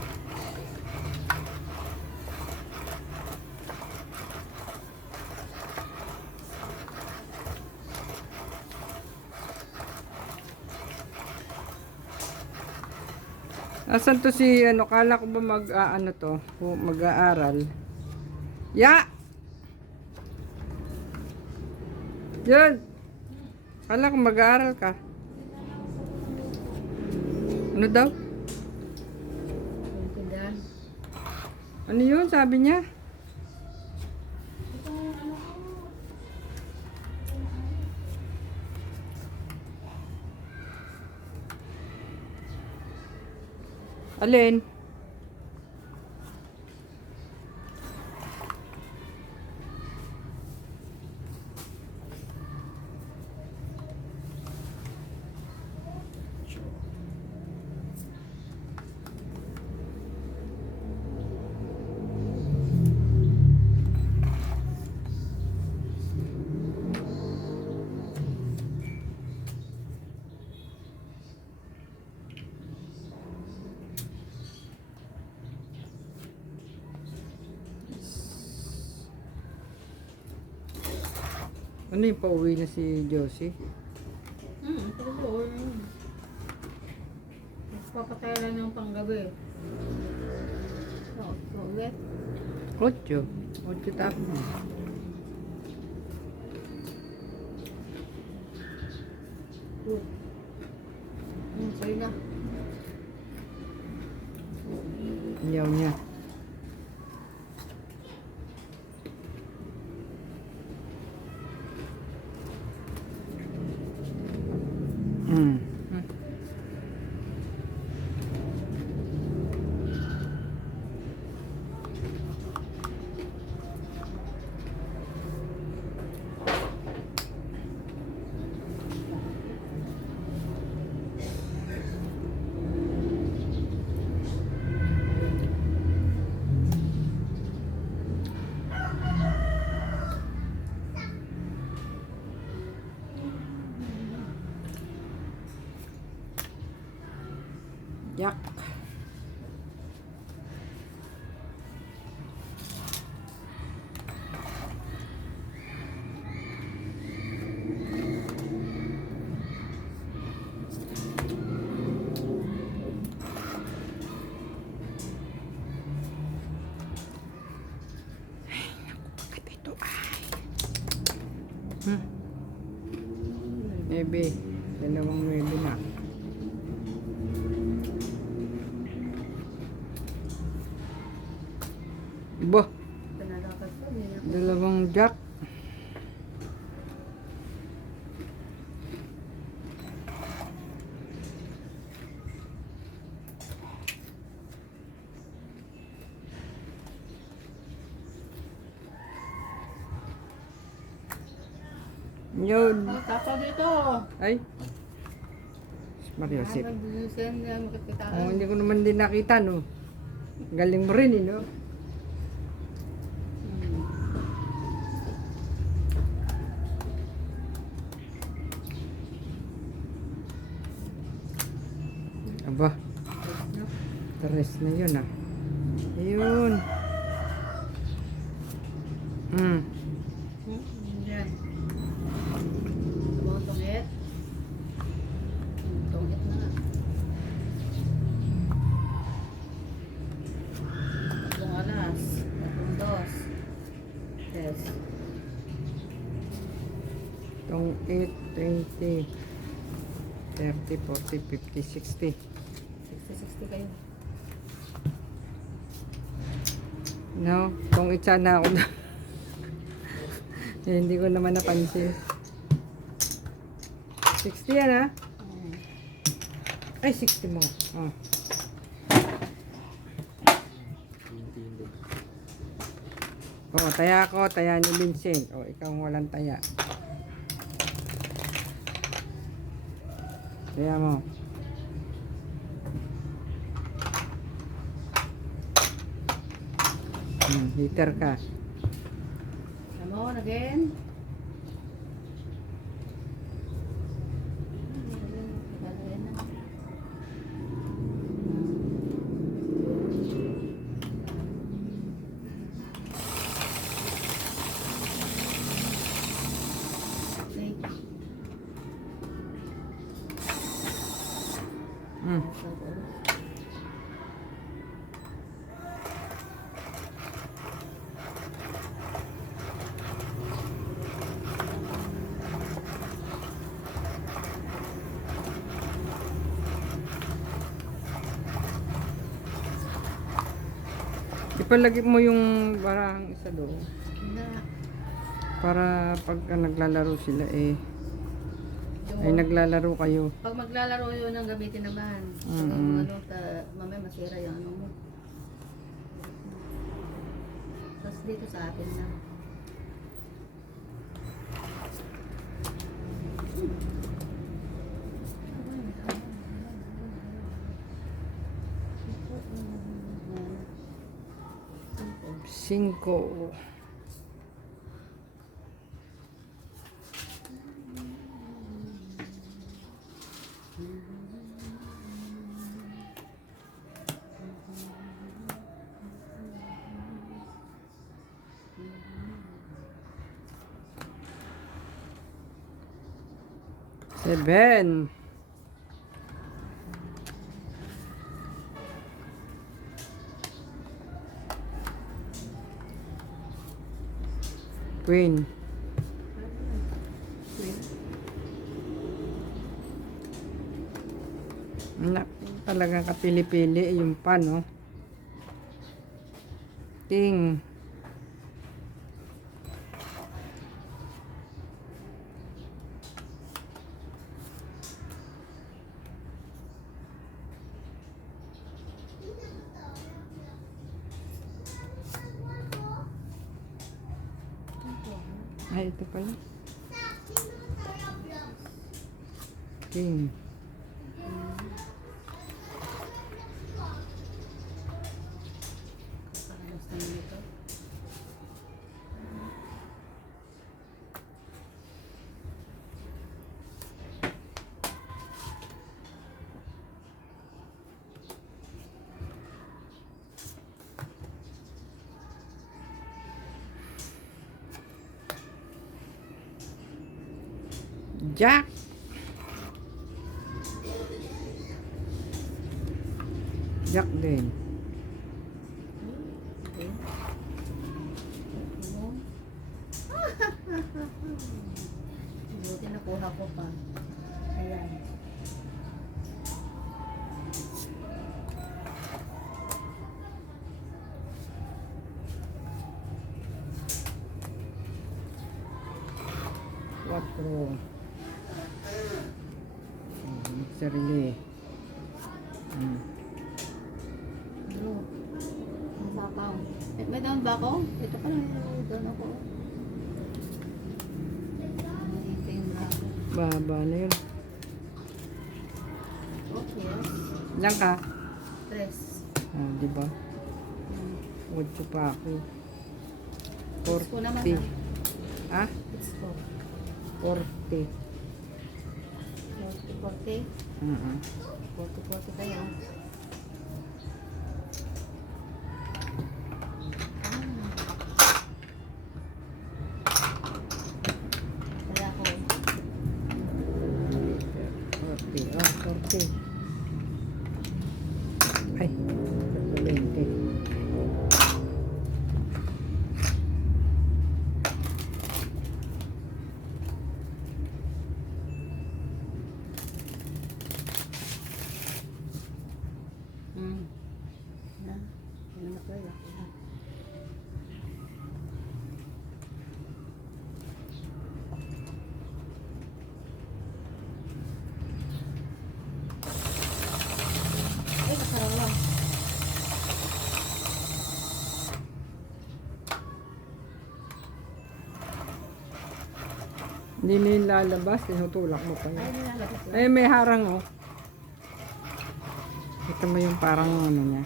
Asan to si ano? Kala ko ba ano to? Mag-aaral. Ya! Yun! Kala ko mag-aaral ka. Ano daw? Pintindahan. Ano yun? Sabi niya? Alin? Ano yung pauwi na si Josie? Oo. Papatay lang ng panggabi. So, ulit. 8. 8 tapos. Sa'yo na. Ayaw niya. Hmm. Yak. Maybe. Dalawang maybe na. Bah, Pinalakas ko. dalawang jack. Yun. Tapaw dito. Ay. Mariosip. Nag-send na makikita. Oh, hindi ko naman din nakita, no. Galing mo rin, no. Aba. Tres na yun, ah. Ayun. Hmm. Yan. Tabang tungit. Tungit na. Tatlong alas. Tatlong dos. Yes. Itong 8, 20, 30, 40, 50, 60. 60 kayo. No, kung itsa na ako na. Eh, hindi ko naman napansin. 60 yan, ha? Ay, 60 mo. Oh. Oh, taya ko, taya ni Vincent. Oh, ikaw ang walang taya. Taya mo. Liter ka. Come on again. Hmm. Ipalagay mo yung barang isa doon. Para pagka naglalaro sila eh. Ay naglalaro kayo. Pag maglalaro yun, ang gamitin naman. Mm. Mamaya masira yung ano mo. Tapos dito sa atin na. Cinco. Seven. Queen. Na, talagang kapili-pili yung pan, no? Ting. Ay, ito pala. King. Kakalas naman ito. Jack. Jack din. Okay. Buti nakuha ko pa. Ayan. Quattro. Sarili. Ano? Ang sapaw. May down ba ako? Ito pala may down ako. Ito yung bravo. Baba na yun. Okay. Ilan ka? Tres. Ah, di ba? 8 pa ako. It's ko naman 40. ah. Ah? It's ko. 40. 40. 40. 40 kayo. Kaya ako. 40. Ah, 40. Ay, 20. Yan. Yan na pala. Ay, kasarawan. Hindi na yung lalabas, tinutulak mo pa Ay, yun. nilalabas lang. Ay, may harang, oh. Ito mo yung parang ano niya.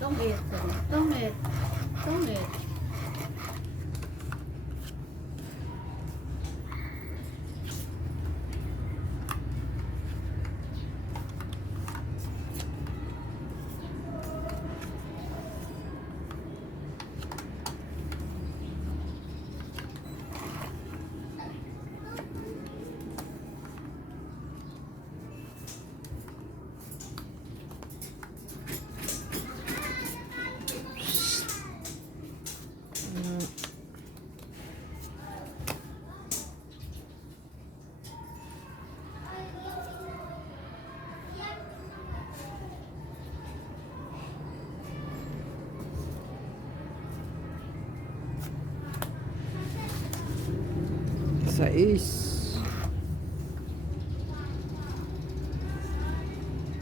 Tongit. Tongit. Tongit. Sais.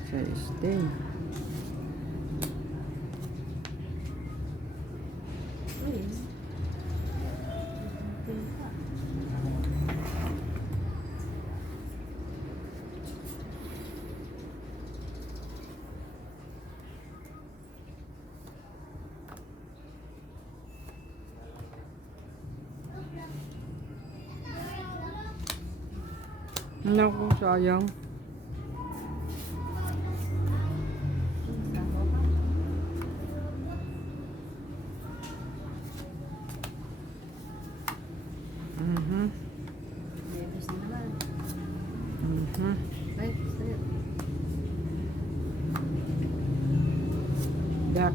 Sais din. Naku, sayang. Mhm. Nervous na naman. Mhm. Ay, straight. Dak.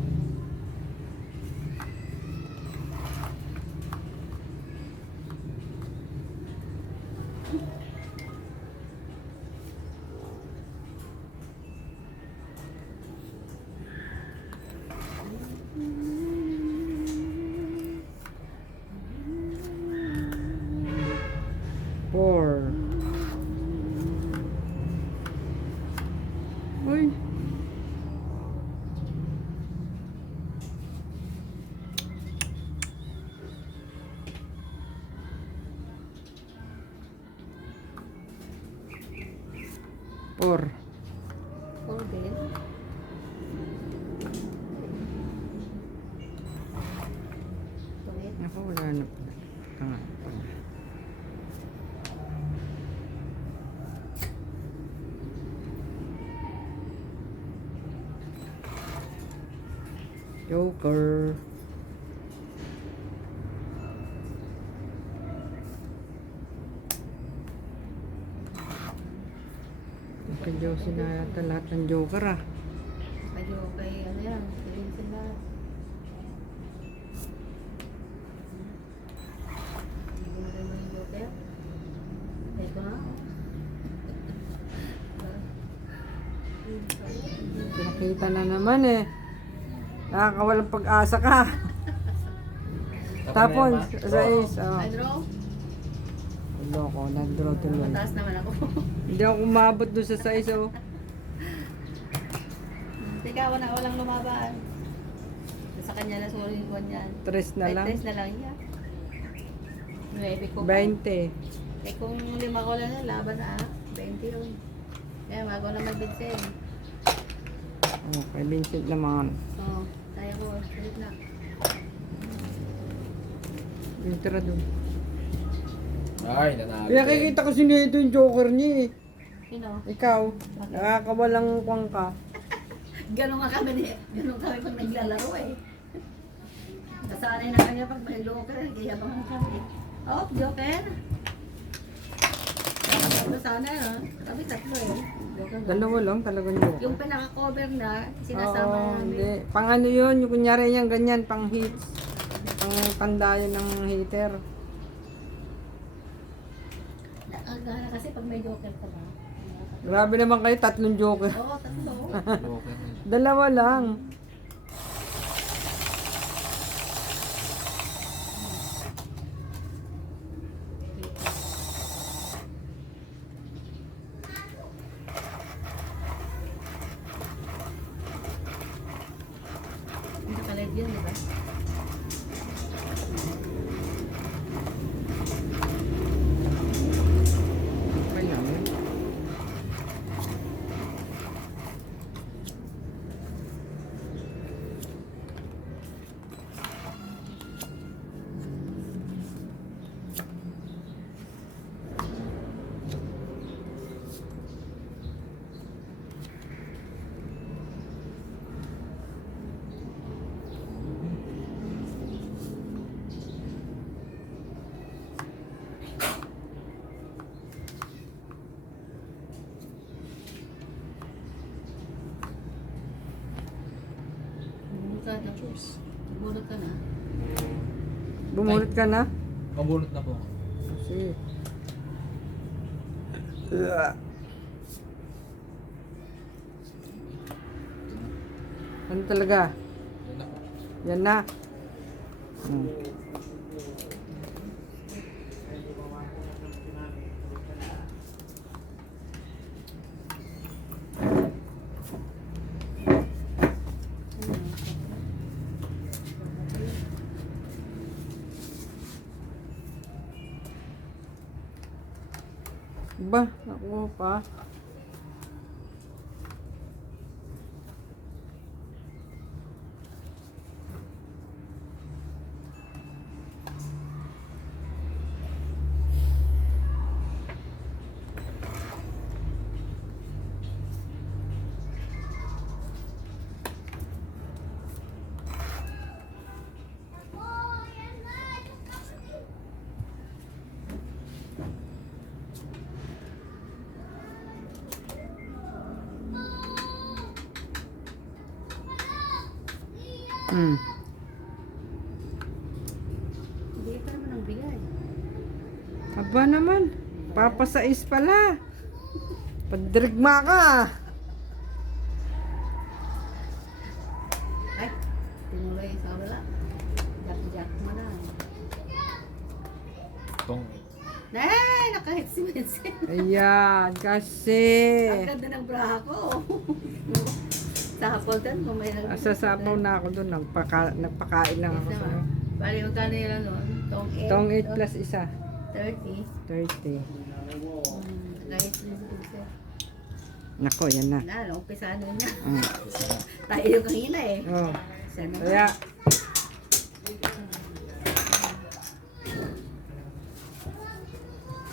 Four. Uy. Four. 4 din. Tuwid. Ako, wala na pala. Tanga. Joker. Naka-Josie na yata lahat ng Joker ah. Medyo kay ano yan, sabihin sila. Hindi ko na rin yung joker. Ito na. Pinakita na naman eh. Nakakawalang pag-asa ka. Tapon, sa is. Oh. I draw. Loko, nag-draw tuloy. Mataas naman ako. Hindi ako umabot doon sa size oh. Teka, walang lumaban. Sa kanya na sorry ko niyan. Tres na lang. 3 na lang yan. 9 ko pa. 20. Eh kung 5 ko lang yan, laban na 20 yun. Kaya bago na mag-Vincent. Okay, Vincent naman. Oo, kaya ko. Ulit na. Yung tira doon. Ay, nanalo. Kaya kikita ko sinito yung Joker niya eh. Sino? Ikaw, nakakawalang kwang ka. Ganon nga kami pag naglalaro eh. Nasanay na kanya pag may joker eh, kaya bang kami. Oh, joker. Sana kami tatlo eh. Joker na. Dalawa lang talagang Joker. Yung pinaka-cover na, sinasama Oo, namin. hindi. Pang ano yun, yung kunyari yan, ganyan, pang hits. Pang pandayan ng hater. Nakagana kasi pag may joker ka ba? Grabe naman kayo, 3 Joker. Oo, tatlo. Joker. Dalawa lang. Nakalive yun, di ba? Okay lang yun. Burot ka na. Bumulot ka na? Mabunot na po. Kasi. Ano talaga? Yun na po. Yan na. Hmm. Ba, ako pa. Hmm. Hindi pa naman ang bigay. Aba naman. Papasais pala. Padragma ka. Ay, tinulay sa wala. Jack mo na. Tong. Ay, nakahit si Vincent. Ayan, kasi. Ang ganda ng bra ko. Sa hapon din, may Sasapaw na ako doon. Nagpakain lang ako sa Bali, magkano yun nun? Tong 8 plus isa. 30. 30. Kahit si Vincent. Nako, yan na. Umpisa na niya. Mm. Tayo yung kanina eh. Oh. Sana Kaya,